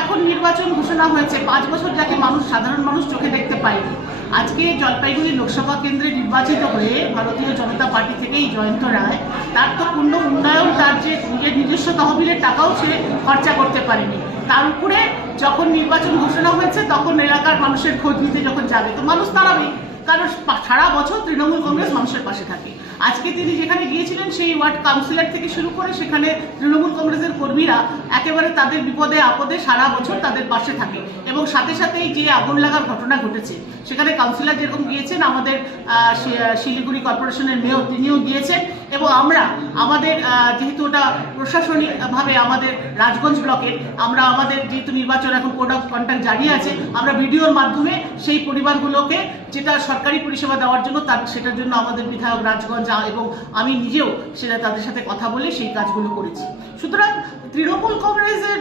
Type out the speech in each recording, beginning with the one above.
এখন নির্বাচন ঘোষণা হয়েছে। পাঁচ বছর যাকে মানুষ, সাধারণ মানুষ চোখে দেখতে পায়নি। আজকে জলপাইগুড়ি লোকসভা কেন্দ্রে নির্বাচিত হয়ে ভারতীয় জনতা পার্টি থেকেই জয়ন্ত রায়, তার তো পূর্ণ উন্নয়ন, তার যে নিজের নিজস্ব তহবিলের টাকাও সে খরচা করতে পারেনি। তার উপরে যখন নির্বাচন ঘোষণা হয়েছে, তখন এলাকার মানুষের খোঁজ নিতে যখন যাবে, তো মানুষ তাড়াবেই কারণ সারা বছর তৃণমূল কংগ্রেস মানুষের পাশে থাকে। আজকে তিনি যেখানে গিয়েছিলেন, সেই ওয়ার্ড কাউন্সিলর থেকে শুরু করে সেখানে তৃণমূল কংগ্রেসের কর্মীরা একেবারে তাদের বিপদে, আপদে সারা বছর তাদের পাশে থাকে। এবং সাথে সাথেই যে আগুন লাগার ঘটনা ঘটেছে, সেখানে কাউন্সিলর যেরকম গিয়েছেন, আমাদের শিলিগুড়ি কর্পোরেশনের মেয়র তিনিও গিয়েছেন। এবং আমরা, আমাদের যেহেতু ওটা প্রশাসনিকভাবে আমাদের রাজগঞ্জ ব্লকের, আমরা আমাদের যেহেতু নির্বাচন এখন কোড অফ কন্ট্যাক্ট জারি আছে, আমরা ভিডিওর মাধ্যমে সেই পরিবারগুলোকে, যেটা সরকারি পরিষেবা দেওয়ার জন্য, তার, সেটার জন্য আমাদের বিধায়ক রাজগঞ্জ আ- এবং আমি নিজেও সেটা তাদের সাথে কথা বলে সেই কাজগুলো করেছি। সুতরাং তৃণমূল কংগ্রেসের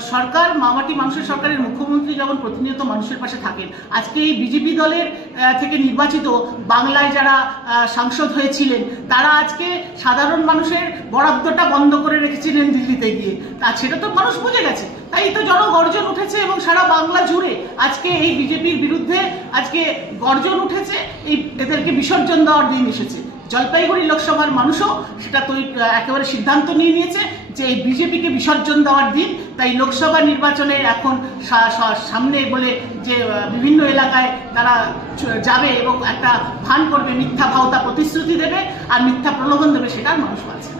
সরকার, মামাটি মানুষের সরকারের মুখ্যমন্ত্রী যেমন প্রতিনিয়ত মানুষের পাশে থাকেন, আজকে এই বিজেপি দলের থেকে নির্বাচিত বাংলায় যারা সাংসদ হয়েছিলেন, তারা আজকে সাধারণ মানুষের বরাদ্দটা বন্ধ করে রেখেছিলেন দিল্লিতে গিয়ে। তা সেটা তো মানুষ বুঝে গেছে। তাই তো জনগর্জন উঠেছে এবং সারা বাংলা জুড়ে আজকে এই বিজেপির বিরুদ্ধে আজকে গর্জন উঠেছে, এই এদেরকে বিসর্জন দেওয়ার দিন এসেছে। জলপাইগুড়ি লোকসভার মানুষও সেটা তো একেবারে সিদ্ধান্ত নিয়ে নিয়েছে যে এই বিজেপিকে বিসর্জন দেওয়ার দিন। তাই লোকসভা নির্বাচনের এখন সামনে বলে যে বিভিন্ন এলাকায় তারা যাবে এবং একটা ভান করবে, মিথ্যা ভাওতা প্রতিশ্রুতি দেবে আর মিথ্যা প্রলোভন দেবে সেটা মানুষ পাচ্ছে